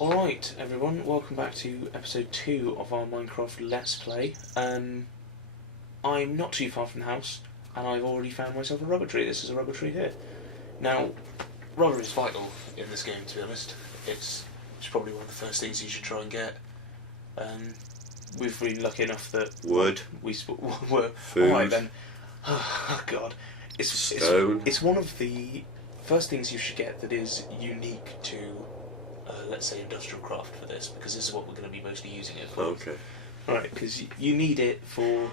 Alright everyone, welcome back to episode 2 of our Minecraft Let's Play. I'm not too far from the house, and I've already found myself a rubber tree. This is a rubber tree here. Now, rubber is vital in this game, to be honest. It's probably one of the first things you should try and get. We've been lucky enough that... Wood. Were. Food. Alright then. Oh god. It's one of the first things you should get that is unique to... let's say industrial craft for this, because this is what we're going to be mostly using it for. Okay. Alright, because you need it for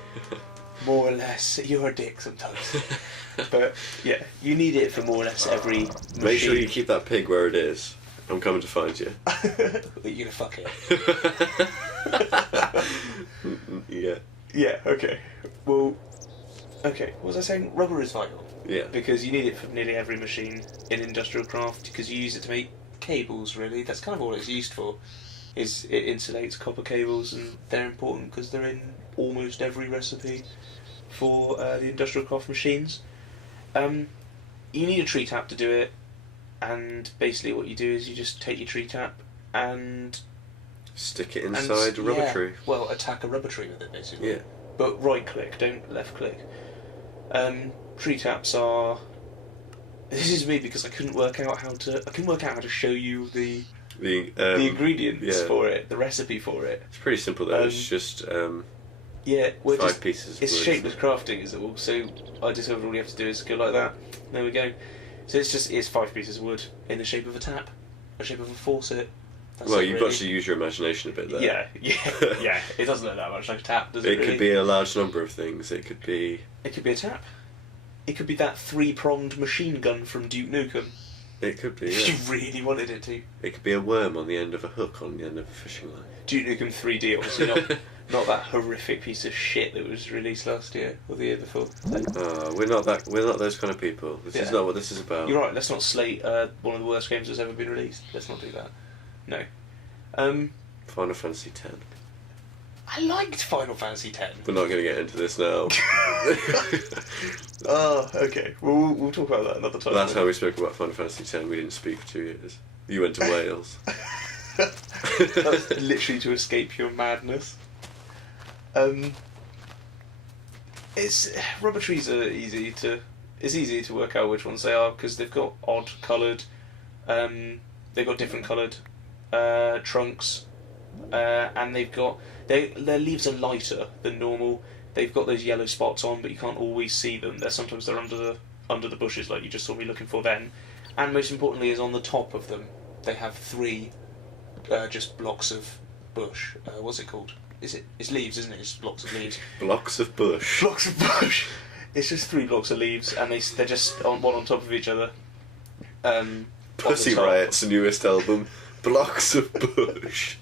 more or less... You're a dick sometimes. But, yeah, you need it for more or less every machine. Make sure you keep that pig where it is. I'm coming to find you. You're going to fuck it. Yeah. Yeah, okay. Well, okay, what was I saying? Rubber is vital. Yeah. Because you need it for nearly every machine in industrial craft, because you use it to make cables, really. That's kind of all it's used for. Is it insulates copper cables, and they're important because they're in almost every recipe for the industrial craft machines. You need a tree tap to do it, and basically what you do is you just take your tree tap and stick it inside a rubber tree. Well, attack a rubber tree with it, basically. Yeah. But right click, don't left click. Tree taps are... This is me because I couldn't work out how to show you the ingredients for it, the recipe for it. It's pretty simple though. It's just five pieces. It's shapeless crafting, is it all? So I discovered all you have to do is go like that. There we go. So it's 5 pieces of wood in the shape of a tap, the shape of a faucet. Well, you've got to use your imagination a bit there. Yeah. It doesn't look that much like a tap, does it? It could be a large number of things. It could be a tap. It could be that 3-pronged machine gun from Duke Nukem. It could be, If yeah. you really wanted it to. It could be a worm on the end of a hook on the end of a fishing line. Duke Nukem 3D, obviously not that horrific piece of shit that was released last year or the year before. We're not those kind of people. This is not what this is about. You're right. Let's not slate one of the worst games that's ever been released. Let's not do that. No. Final Fantasy X. I liked Final Fantasy X. We're not going to get into this now. Oh, okay. Well, we'll talk about that another time. Last time we spoke about Final Fantasy X, we didn't speak for 2 years. You went to Wales. That's literally to escape your madness. Rubber trees are easy to work out which ones they are because they've got odd coloured, they've got different coloured trunks, and their leaves are lighter than normal. They've got those yellow spots on, but you can't always see them. Sometimes they're under the bushes, like you just saw me looking for then. And most importantly, is on the top of them. They have 3 just blocks of bush. What's it called? It's leaves, isn't it? It's blocks of leaves. Blocks of bush. Blocks of bush. It's just 3 blocks of leaves, and they're just one on top of each other. Pussy Riot's newest album, Blocks of Bush.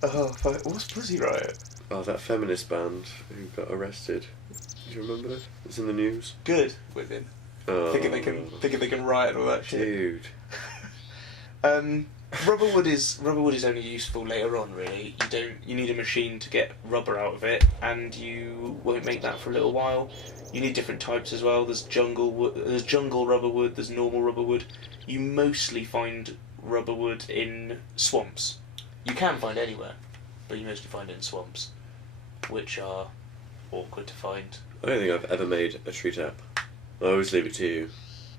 What's Pussy Riot? Oh, that feminist band who got arrested. Do you remember it? It's in the news. Good with him. Oh. Thinking they can riot and all that shit. Dude. Rubber wood is only useful later on, really. You need a machine to get rubber out of it, and you won't make that for a little while. You need different types as well. There's jungle rubber wood, there's normal rubber wood. You mostly find rubber wood in swamps. You can find anywhere, but you mostly find it in swamps, which are awkward to find. I don't think I've ever made a tree tap. I always leave it to you.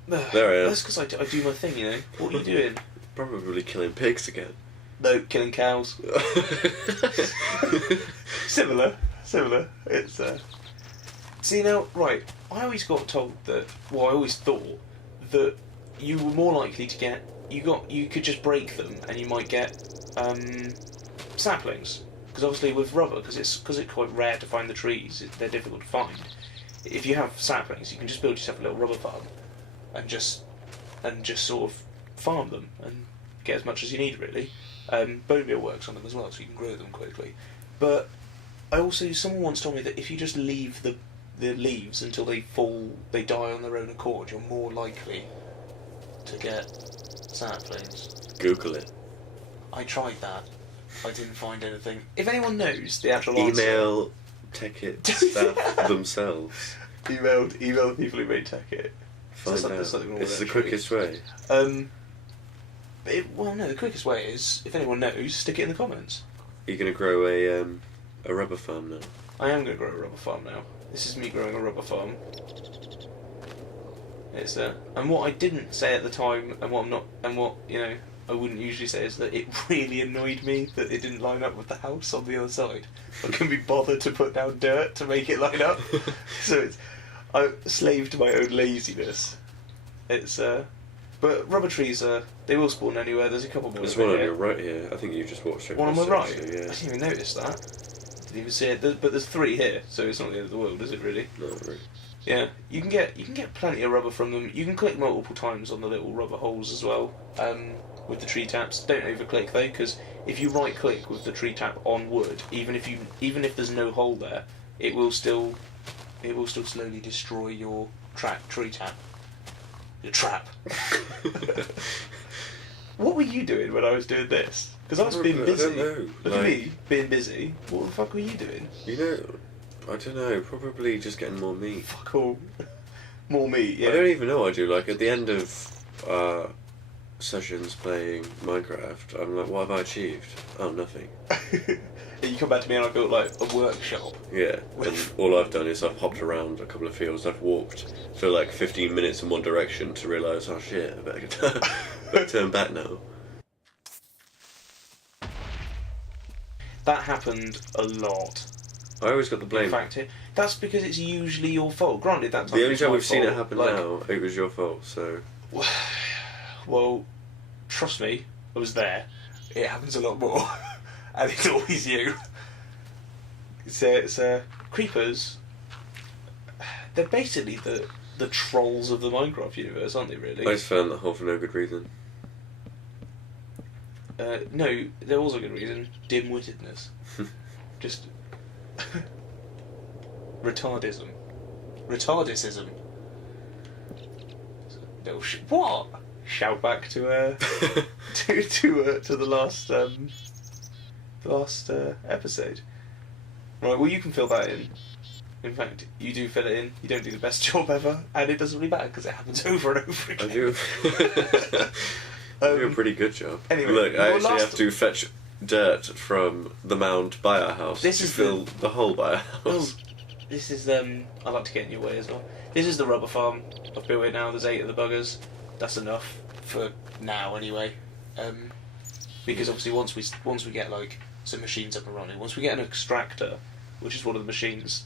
There I am. That's because I do my thing, you know. What are you doing? Probably killing pigs again. No, killing cows. Similar. It's See now, right, I always got told that, I always thought that you were more likely to get, you could just break them and you might get saplings. Because obviously with rubber, because it's quite rare to find the trees, they're difficult to find. If you have saplings, you can just build yourself a little rubber farm and just sort of farm them and get as much as you need, really. Bone meal works on them as well, so you can grow them quickly. But someone once told me that if you just leave the leaves until they die on their own accord, you're more likely to get saplings. Google it. I tried that. I didn't find anything. If anyone knows the actual answer... Email Tekkit staff themselves. Email the people who made Tekkit. Find out. It's the quickest way. True. Well, no, the quickest way is, if anyone knows, stick it in the comments. You're going to grow a rubber farm now. I am going to grow a rubber farm now. This is me growing a rubber farm. It's and what I didn't say at the time, and what I'm not, and what I wouldn't usually say, is that it really annoyed me that it didn't line up with the house on the other side. I couldn't be bothered to put down dirt to make it line up, so I slaved to my own laziness. But rubber trees they will spawn anywhere. There's a couple more. There's one on your right here. I think you just walked straight one on past my it, right. actually, yeah. I didn't even notice that. Didn't even see it. But there's 3 here, so it's not the end of the world, is it really? No, not really. Yeah, you can get plenty of rubber from them. You can click multiple times on the little rubber holes as well. With the tree taps, don't over-click though, because if you right-click with the tree tap on wood, even if there's no hole there, it will still slowly destroy your tree tap. Your trap. What were you doing when I was doing this? Because I was being busy. I don't know. Look at me being busy. What the fuck were you doing? I don't know. Probably just getting more meat. Fuck all. More meat. Yeah. I don't even know what I do. Like at the end of sessions playing Minecraft, I'm like, what have I achieved? Oh, nothing. You come back to me and I built like a workshop. Yeah, and all I've done is I've hopped around a couple of fields. I've walked for like 15 minutes in one direction to realise, oh shit, I better turn back now. That happened a lot. I always got the blame. In fact, that's because it's usually your fault. Granted, that's the only time we've seen it happen now, it was your fault. So, well, trust me, I was there. It happens a lot more, and it's always you. It's creepers. They're basically the trolls of the Minecraft universe, aren't they? Really? I just found that hole for no good reason. No, there was a good reason. Dim-wittedness. Just retardism. Retardicism. What? Shout back to to the last episode. Right. Well, you can fill that in. In fact, you do fill it in. You don't do the best job ever, and it doesn't really matter because it happens over and over again. I do. I do a pretty good job. Anyway, look, I actually have to fetch dirt from the mound by our house to fill the hole by our house. Oh, this is I like to get in your way as well. This is the rubber farm. I've built it now. There's 8 of the buggers. That's enough for now, anyway. Because obviously, once we get like some machines up and running, once we get an extractor, which is one of the machines,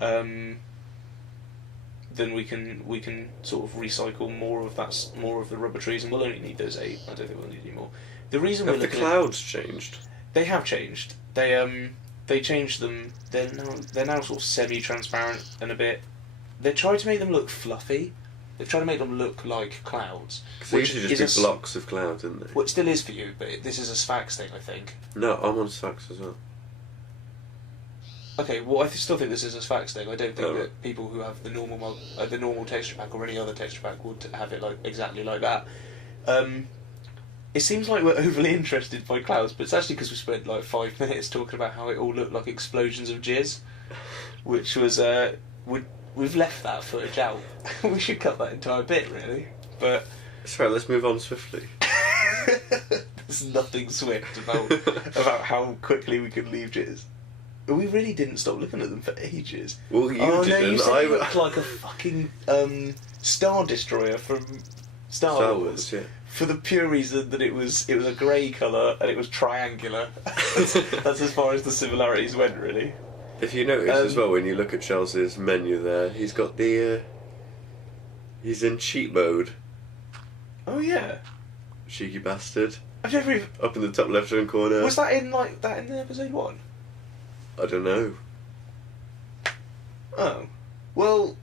then we can sort of recycle more of the rubber trees, and we'll only need those 8. I don't think we'll need any more. The reason have the clouds changed? They have changed. They changed them. They're now sort of semi-transparent and a bit. They tried to make them look fluffy. They've tried to make them look like clouds. Because they usually just be blocks of clouds, didn't they? Well, it still is for you, but this is a Sphax thing, I think. No, I'm on Sphax as well. Okay, well, I still think this is a Sphax thing. I don't think that people who have the normal texture pack or any other texture pack would have it like exactly like that. It seems like we're overly interested by clouds, but it's actually because we spent like 5 minutes talking about how it all looked like explosions of jizz, which was we've left that footage out. We should cut that entire bit, really. But sorry, let's move on swiftly. There's nothing swift about how quickly we could leave jizz. We really didn't stop looking at them for ages. Well, you didn't. No, you said it looked like a fucking Star Destroyer from Star Wars. Yeah. For the pure reason that it was a grey colour and it was triangular. That's as far as the similarities went, really. If you notice as well, when you look at Chelsea's menu there, he's got the he's in cheat mode. Oh yeah. Cheeky bastard. I've never even... Up in the top left-hand corner. Was that in the episode 1? I don't know. Oh. Well...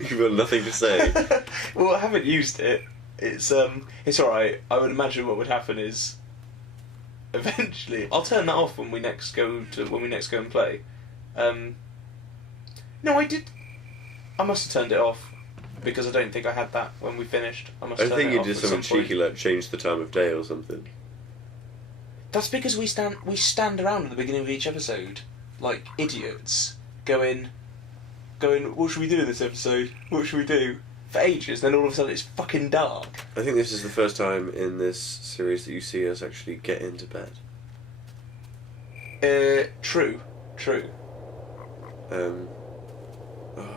You've got nothing to say. Well, I haven't used it. It's alright. I would imagine what would happen is eventually I'll turn that off when we next go and play. No, I did. I must have turned it off because I don't think I had that when we finished. I think you did something cheeky like change the time of day or something. That's because we stand around at the beginning of each episode like idiots, going, what should we do in this episode? What should we do? for ages, then all of a sudden it's fucking dark. I think this is the first time in this series that you see us actually get into bed. True. But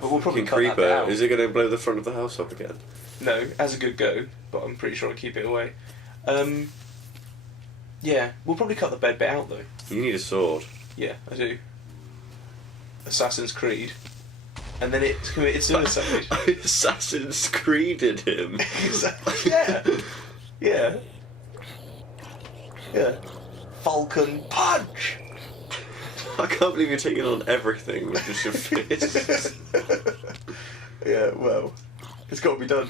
we'll probably cut that bit out. Is it going to blow the front of the house up again? No, as a good go, but I'm pretty sure I'll keep it away. Yeah, we'll probably cut the bed bit out though. You need a sword. Yeah, I do. Assassin's Creed. And then it committed suicide. Assassin's Creeded him. Yeah. Falcon Punch! I can't believe you're taking on everything with just your fists. Yeah, well, it's got to be done.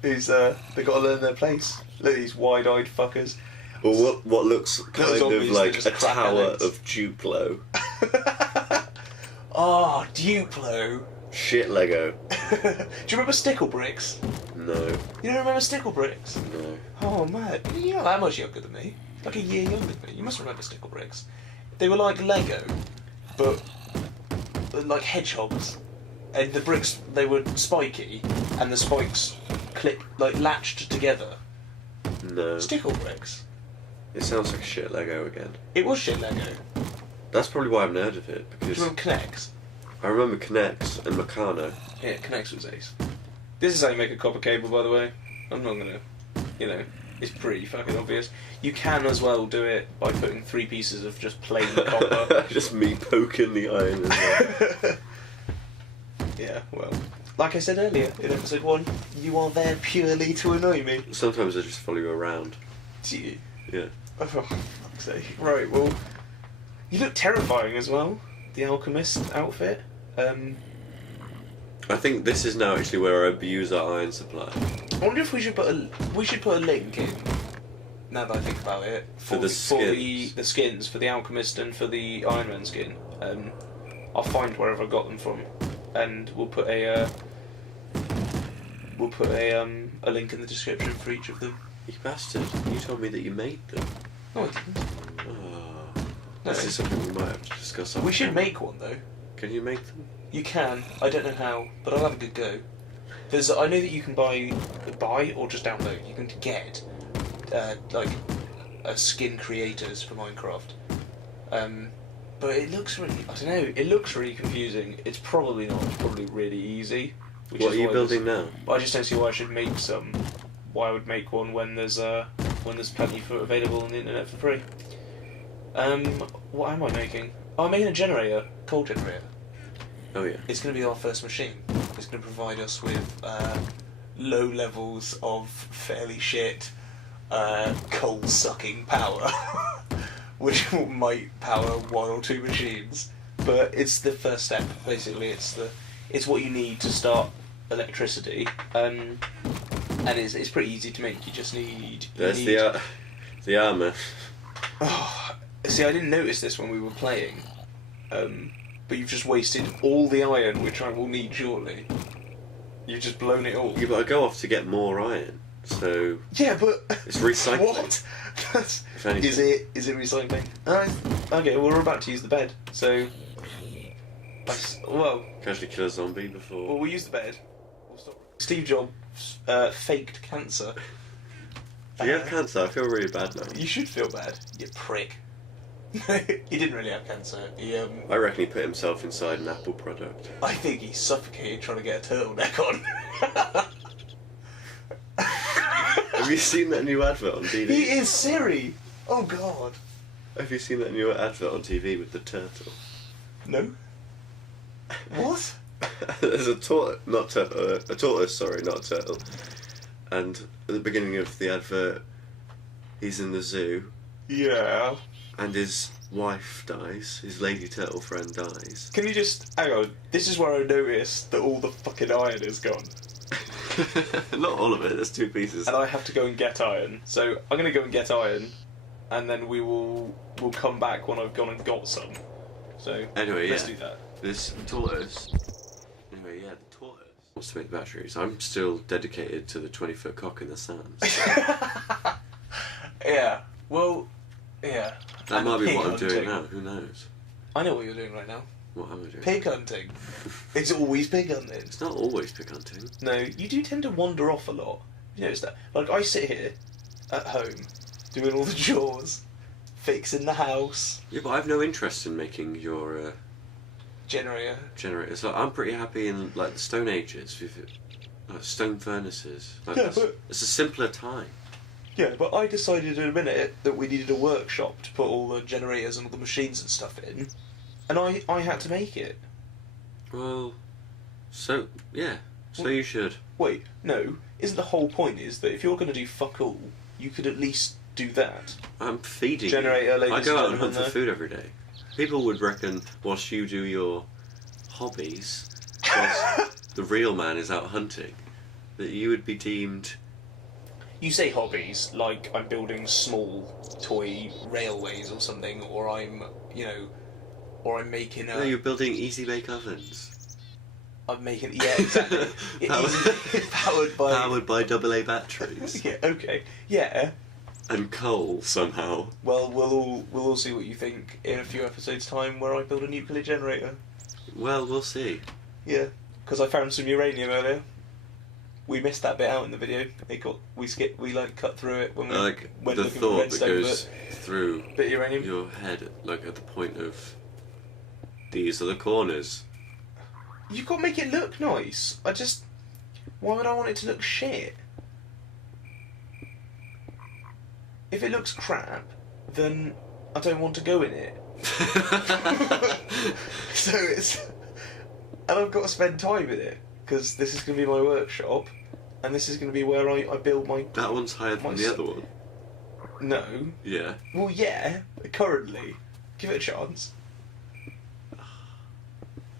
They've got to learn their place. Look at these wide-eyed fuckers. Or what looks kind of like a tower elements. of Duplo. Oh, Duplo. Shit Lego. Do you remember Stickle Bricks? No. You don't remember Stickle Bricks? No. Oh man, you're not that much younger than me. Like a year younger than me. You must remember Stickle Bricks. They were like Lego, but like hedgehogs. And the bricks, they were spiky, and the spikes latched together. No. Stickle Bricks. It sounds like shit Lego again. It was shit Lego. That's probably why I've heard of it, Do you because remember Connects? I remember Connects and Meccano. Yeah, Connects was ace. This is how you make a copper cable, by the way. I'm not gonna, it's pretty fucking obvious. You can as well do it by putting 3 pieces of just plain copper. Just me poking the iron as well. Yeah, well, like I said earlier in episode 1, you are there purely to annoy me. Sometimes I just follow you around. Do you? Yeah. Oh, for fuck's sake. Right, well, you look terrifying as well. The alchemist outfit. I think this is now actually where I abuse our iron supply. I wonder if we should put a link in. Now that I think about it, For the skins. the skins for the alchemist and for the Iron Man skin. I'll find wherever I got them from, and we'll put a link in the description for each of them. You bastard! You told me that you made them. No, I didn't. Oh. No. This is something we might have to discuss. We should make one though. Can you make them? You can. I don't know how, but I'll have a good go. I know that you can buy or just download. You can get skin creators for Minecraft. But it looks really, I don't know. It looks really confusing. It's probably not. It's probably really easy. What are you building now? I just don't see why I should make some. Why I would make one when there's plenty available on the internet for free. What am I making? Oh, I'm making a generator, coal generator. Oh yeah. It's going to be our first machine. It's going to provide us with low levels of fairly shit coal-sucking power, which might power 1 or 2 machines. But it's the first step. Basically, it's what you need to start electricity, and it's pretty easy to make. You just need. There's the armour. Oh, see, I didn't notice this when we were playing. But you've just wasted all the iron, which I will need shortly. You've just blown it all. Yeah, but I go off to get more iron, so... Yeah, but... It's recycling. What? If anything. Is it recycling? Okay, well, we're about to use the bed, so... Well... Can actually kill a zombie before... Well, we'll use the bed. We'll stop. Steve Jobs faked cancer. Do you have cancer? I feel really bad now. You should feel bad, you prick. He didn't really have cancer. I reckon he put himself inside an Apple product. I think he suffocated trying to get a turtleneck on. Have you seen that new advert on TV? He is Siri! Oh god. Have you seen that new advert on TV with the turtle? No. What? There's a tortoise, not a tortoise, sorry, not a turtle. And at the beginning of the advert, he's in the zoo. Yeah. And his wife dies, his lady turtle friend dies. Can you just... Hang on, this is where I noticed that all the fucking iron is gone. Not all of it, there's 2 pieces. And I have to go and get iron. So I'm going to go and get iron, and then we'll come back when I've gone and got some. So anyway, let's do that. This tortoise... Anyway, yeah, the tortoise wants to make batteries. I'm still dedicated to the 20-foot cock in the sands. Yeah, well... Yeah. That might be what I'm doing hunting. now, who knows? I know what you're doing right now. What am I doing? Pig hunting. It's always pig hunting. It's not always pig hunting. No, you do tend to wander off a lot. You notice that? Like, I sit here at home doing all the chores, fixing the house. Yeah, but I've no interest in making your Generator. generators. Like, I'm pretty happy in like the Stone Ages with like stone furnaces. Like, Yeah, but it's a simpler time. yeah, but I decided in a minute that we needed a workshop to put all the generators and all the machines and stuff in, and I had to make it. Well, so yeah, so you should. Wait, no. Isn't the whole point is that if you're going to do fuck all, you could at least do that? I'm feeding Generator, you. ladies I go and out and hunt gentlemen, for food every day. People would reckon whilst you do your hobbies, whilst the real man is out hunting, that you would be deemed. You say hobbies like I'm building small toy railways or something, or I'm, or I'm making No, you're building easy bake ovens. I'm making, yeah, exactly. Powered by AA batteries. Yeah, okay, yeah. And coal somehow. Well, we'll all see what you think in a few episodes' time, where I build a nuclear generator. Well, we'll see. Yeah, because I found some uranium earlier. We missed that bit out in the video. We cut through it when we went the looking for thought that redstone. goes through Bit of uranium. your head, like at the point of these are the corners. You've got to make it look nice. Why would I want it to look shit? If it looks crap, then I don't want to go in it. And I've got to spend time in it, because this is going to be my workshop, and this is going to be where I build my... That one's higher than the other one. No. Yeah. Well, yeah, currently. Give it a chance.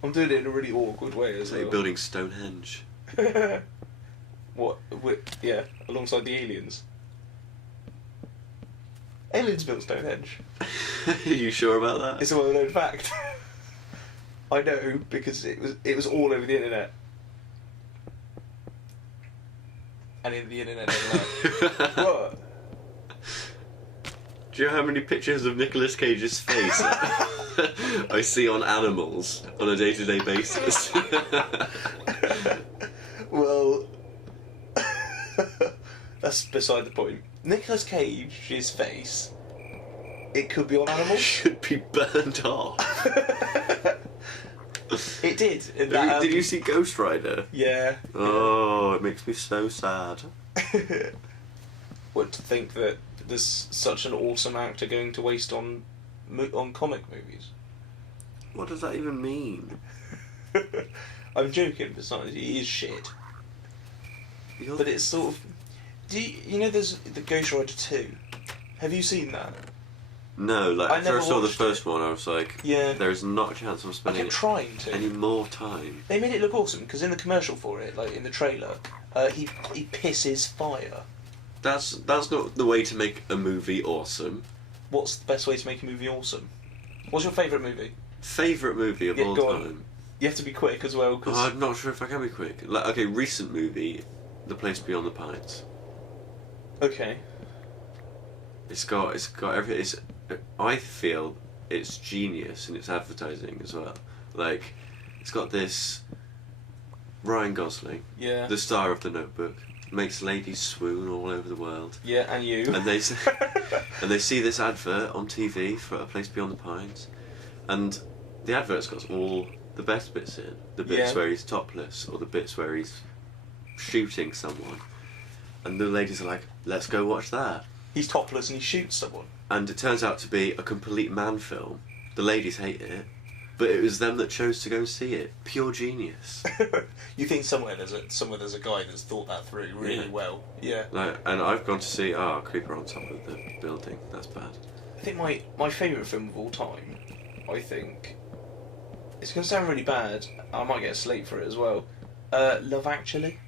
I'm doing it in a really awkward way as It's like you're building Stonehenge. What? Yeah, alongside the aliens. Aliens built Stonehenge. Are you sure about that? It's a well-known fact. I know, because it was all over the internet. And in the internet online. What? Do you know how many pictures of Nicolas Cage's face I see on animals on a day-to-day basis? Well, that's beside the point. Nicolas Cage's face, it could be on animals. Should be burned off. It did. In that, Did you see Ghost Rider? Yeah. Oh, it makes me so sad. What, to think that there's such an awesome actor going to waste on comic movies? What does that even mean? I'm joking, but it's not. He is shit. But it's sort of. You know there's the Ghost Rider 2? Have you seen that? No, like I after I never saw the watched first one, I was like, Yeah. there is not a chance I'm I spending kept trying to. any more time. They made it look awesome because in the commercial for it, like in the trailer, he pisses fire. That's not the way to make a movie awesome. What's the best way to make a movie awesome? What's your favourite movie? Favourite movie of all go on. time? You have to be quick as well, because... Oh, I'm not sure if I can be quick. Like, okay, recent movie, The Place Beyond the Pines. Okay. It's got everything. I feel it's genius in its advertising as well. Like, it's got this Ryan Gosling, Yeah. the star of The Notebook, makes ladies swoon all over the world. Yeah, and you. And they see this advert on TV for A Place Beyond the Pines, and the advert's got all the best bits in. The bits where he's topless, or the bits where he's shooting someone. And the ladies are like, let's go watch that. He's topless and he shoots someone. And it turns out to be a complete man film. The ladies hate it, but it was them that chose to go and see it. Pure genius. You think somewhere there's a guy that's thought that through really well. Yeah. Like, and I've gone to see Creeper on top of the building. That's bad. I think my favourite film of all time, I think, it's going to sound really bad, I might get a slate for it as well, Love Actually.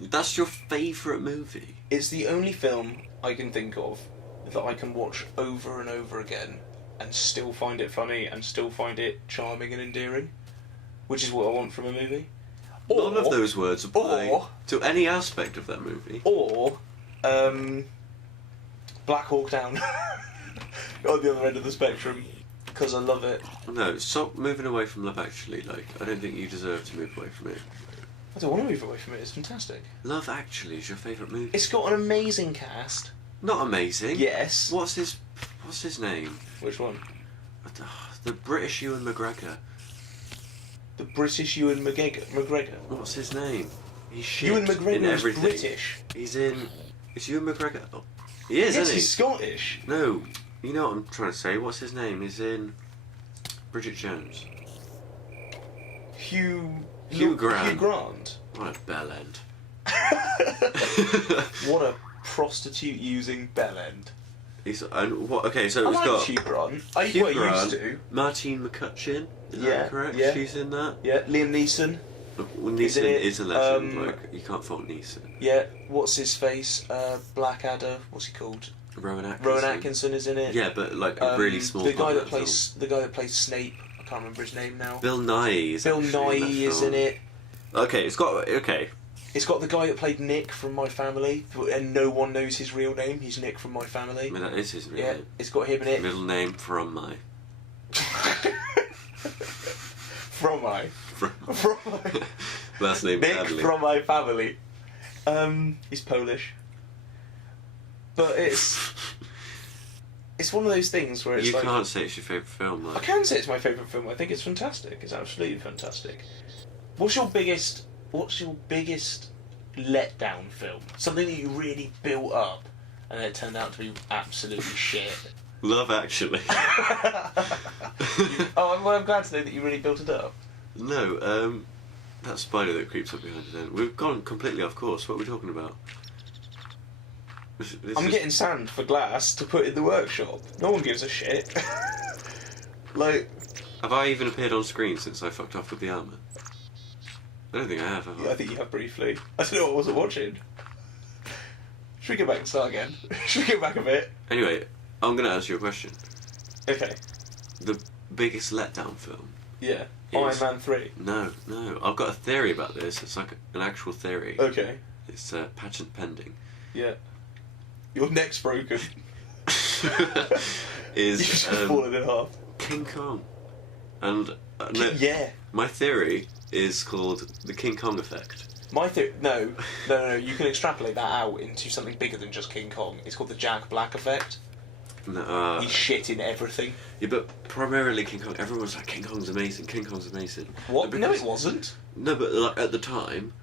That's your favourite movie? It's the only film I can think of that I can watch over and over again and still find it funny and still find it charming and endearing, which is what I want from a movie. None of those words apply to any aspect of that movie. Or Black Hawk Down on the other end of the spectrum. because I love it. No, stop moving away from Love Actually. Like, I don't think you deserve to move away from it. I don't want to move away from it. It's fantastic. Love Actually is your favourite movie. It's got an amazing cast. Not amazing. Yes. What's his name? Which one? The British Ewan McGregor. The British Ewan McGregor. What's his name? He's shit Ewan McGregor in is everything. British. He's in. Is Ewan McGregor? Oh, he is, Yes, isn't he? he's Scottish. No, you know what I'm trying to say. What's his name? He's in Bridget Jones. Hugh Grant. Hugh Grant. What a bell end. What a prostitute using bell end. Okay, so I it's like got Hugh Grant. Hugh Grant, Grant, used to. Martine McCutcheon. Is Yeah, that correct? yeah. She's in that. Yeah, Liam Neeson. Well, He's in Neeson it. is a legend. Like, you can't fault Neeson. Yeah, what's his face? Blackadder. What's he called? Rowan Atkinson. Rowan Atkinson is in it. Yeah, but like a really small. The guy part that of plays Snape. I can't remember his name now. Bill Nye is. Bill Nye is in it. Okay, it's got It's got the guy that played Nick from My Family, and no one knows his real name. He's Nick from My Family. I mean, that is his real Yeah, name. it's got him in it. Middle name from my. From my. Last name Nick family. from My Family. He's Polish. But it's one of those things where it's You like... can't say it's your favourite film, I like. can say it's my favourite film. I think it's fantastic. It's absolutely fantastic. What's your biggest letdown film? Something that you really built up and then it turned out to be absolutely shit. Love Actually. I'm glad to know that you really built it up. No, that spider that creeps up behind us. We've gone completely off course. What are we talking about? I'm getting sand for glass to put in the workshop. No one gives a shit. Like... Have I even appeared on screen since I fucked off with the armour? I don't think I have Yeah, I think you have briefly. I don't know, I wasn't watching. Should we go back and start again? Should we go back a bit? Anyway, I'm going to answer your question. Okay. The biggest letdown film? Yeah. Is- Iron Man 3. No. I've got a theory about this. It's like an actual theory. Okay. It's patent pending. Yeah. Your neck's broken. Is You've just fallen in half. King Kong. And Yeah. my theory is called the King Kong effect. No. You can extrapolate that out into something bigger than just King Kong. It's called the Jack Black effect. No, He's shit in everything. yeah, but primarily King Kong. Everyone was like, King Kong's amazing. King Kong's amazing. What? And No, because- it wasn't. No, but like at the time,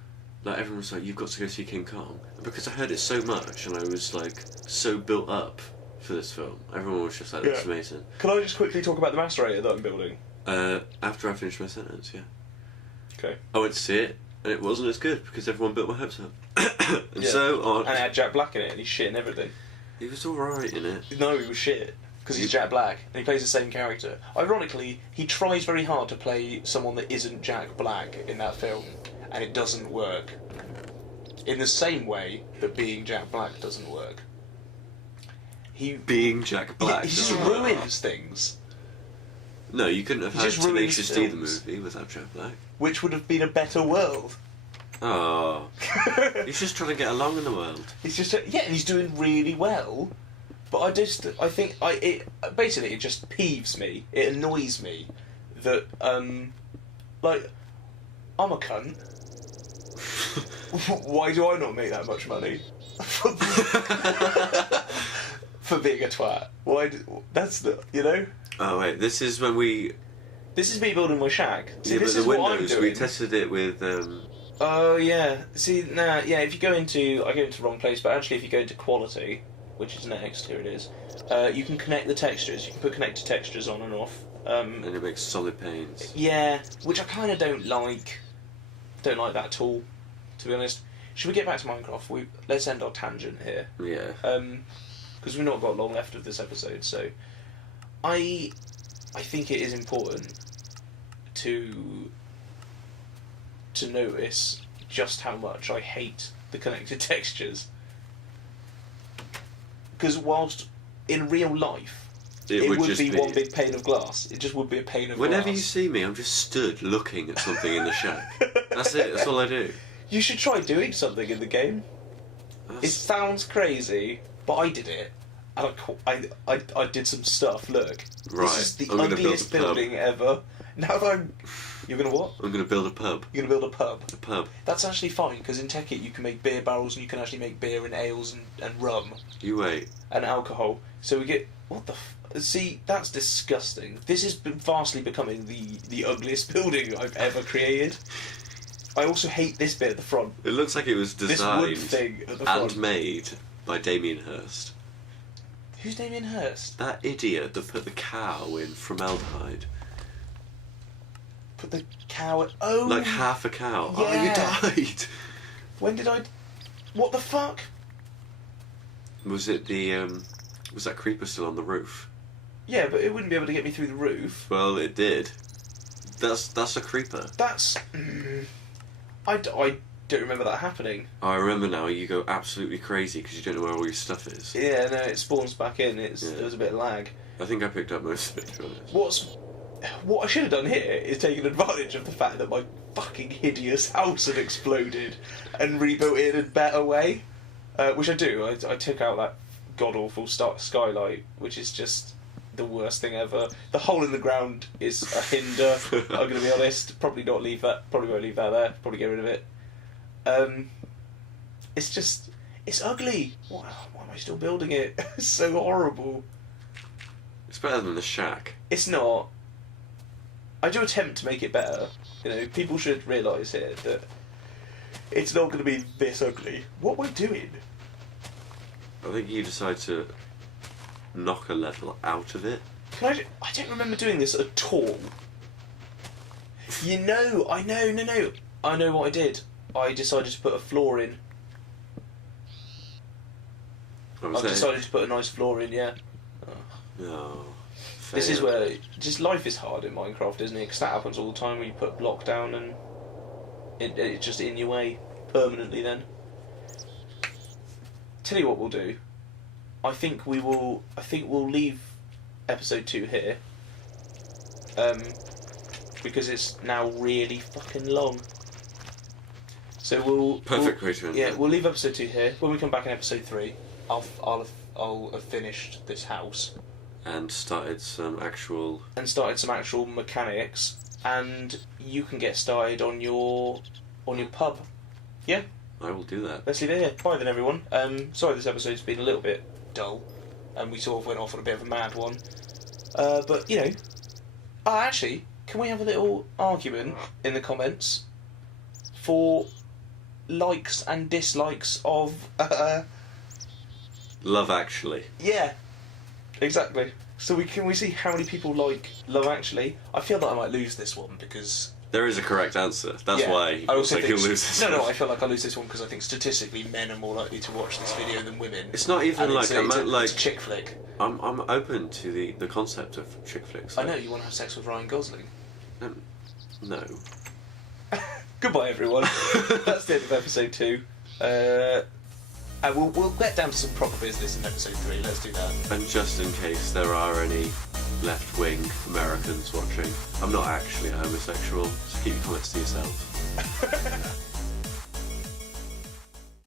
like everyone was like, "You've got to go see King Kong." And because I heard it so much, and I was like so built up for this film, everyone was just like, "That's Yeah. amazing." Can I just quickly talk about the macerator that I'm building? After I finished my sentence, yeah, Okay. I went to see it, and it wasn't as good because everyone built my hopes up, and Yeah. so on. And it had Jack Black in it, and he's shit in everything. He was all right in it. No, he was shit. Because he's Jack Black, and he plays the same character. Ironically, he tries very hard to play someone that isn't Jack Black in that film, and it doesn't work. In the same way that being Jack Black doesn't work. Being Jack Black. He just doesn't work. ruins things, No, you couldn't have He had just ruins Tenacious D the films. movie without Jack Black. which would have been a better world. Oh, he's just trying to get along in the world. He's just and he's doing really well. But basically it just peeves me. It annoys me that like I'm a cunt. Why do I not make that much money for being a twat? That's the Oh wait, this is when we. This is me building my shack. See, Yeah, this but is the what I'm windows doing. we tested it with. Oh yeah. See, if you go into, I go into the wrong place, but actually if you go into quality, which is next, here it is, you can connect the textures. You can put connected textures on and off. And it makes solid panes. Yeah, which I kind of don't like. Don't like that at all, to be honest. Should we get back to Minecraft? Let's end our tangent here. Yeah. Because we've not got long left of this episode, so I think it is important to notice just how much I hate the connected textures. Because whilst in real life it would just be one big pane of glass, it just would be a pane of Whenever you glass. see me, I'm just stood looking at something in the shack. That's it. That's all I do. You should try doing something in the game. It sounds crazy, but I did it. and I did some stuff. Look, Right. this is the I'm gonna ugliest build a pub. building ever. Now that you're gonna what? I'm going to build a pub. You're gonna build a pub. A pub. That's actually fine because in Tekkit you can make beer barrels and you can actually make beer and ales and rum You wait. and alcohol. So we get what the. See, that's disgusting. This is vastly becoming the ugliest building I've ever created. I also hate this bit at the front. It looks like it was This designed wood thing at the front. and made by Damien Hirst. Who's Damien Hirst? That idiot that put the cow in formaldehyde. Put the cow. Oh, Like half a cow. Yeah. Oh, you died. when did I? What the fuck? Was it the was that creeper still on the roof? Yeah, but it wouldn't be able to get me through the roof. Well, it did. That's a creeper. That's. I don't remember that happening. Oh, I remember now. You go absolutely crazy because you don't know where all your stuff is. Yeah, no, it spawns back in. There was a bit of lag. I think I picked up most of it, to be honest. What I should have done here is taken advantage of the fact that my fucking hideous house had exploded and rebuilt it in a better way, which I do. I took out that god awful skylight, which is just the worst thing ever. The hole in the ground is a hinder. I'm going to be honest. Probably not leave that. Probably won't leave that there. Probably get rid of it. It's ugly. Why am I still building it? It's so horrible. It's better than the shack. It's not. I do attempt to make it better. You know, people should realise here that it's not going to be this ugly. What am I doing? I think you decide to knock a level out of it. I don't remember doing this at all. I know what I did. I decided to put a floor in. I've decided to put a nice floor in, yeah. No. This is where just life is hard in Minecraft, isn't it? Because that happens all the time when you put a block down and it's just in your way permanently then. Tell you what we'll do. I think we'll leave episode 2 here. Because it's now really fucking long. So Perfect way to end it. we'll leave episode 2 here. When we come back in episode 3, I'll have finished this house. And started some actual mechanics, and you can get started on your pub. Yeah, I will do that. let's leave it here. Bye then, everyone. Sorry this episode's been a little bit dull, and we sort of went off on a bit of a mad one. But you know, actually, can we have a little argument in the comments for likes and dislikes of? Love Actually. Yeah. Exactly. So can we see how many people like Love Actually? I feel that I might lose this one because There is a correct answer. That's why I also think you'll lose this one. No, I feel like I lose this one because I think statistically men are more likely to watch this video than women. It's not even And like it's like a chick flick. I'm open to the concept of chick flicks. I know you want to have sex with Ryan Gosling. No. Goodbye, everyone. That's the end of episode 2. And we'll get down to some proper business in episode 3. Let's do that. And just in case there are any left-wing Americans watching, I'm not actually a homosexual, so keep your comments to yourself.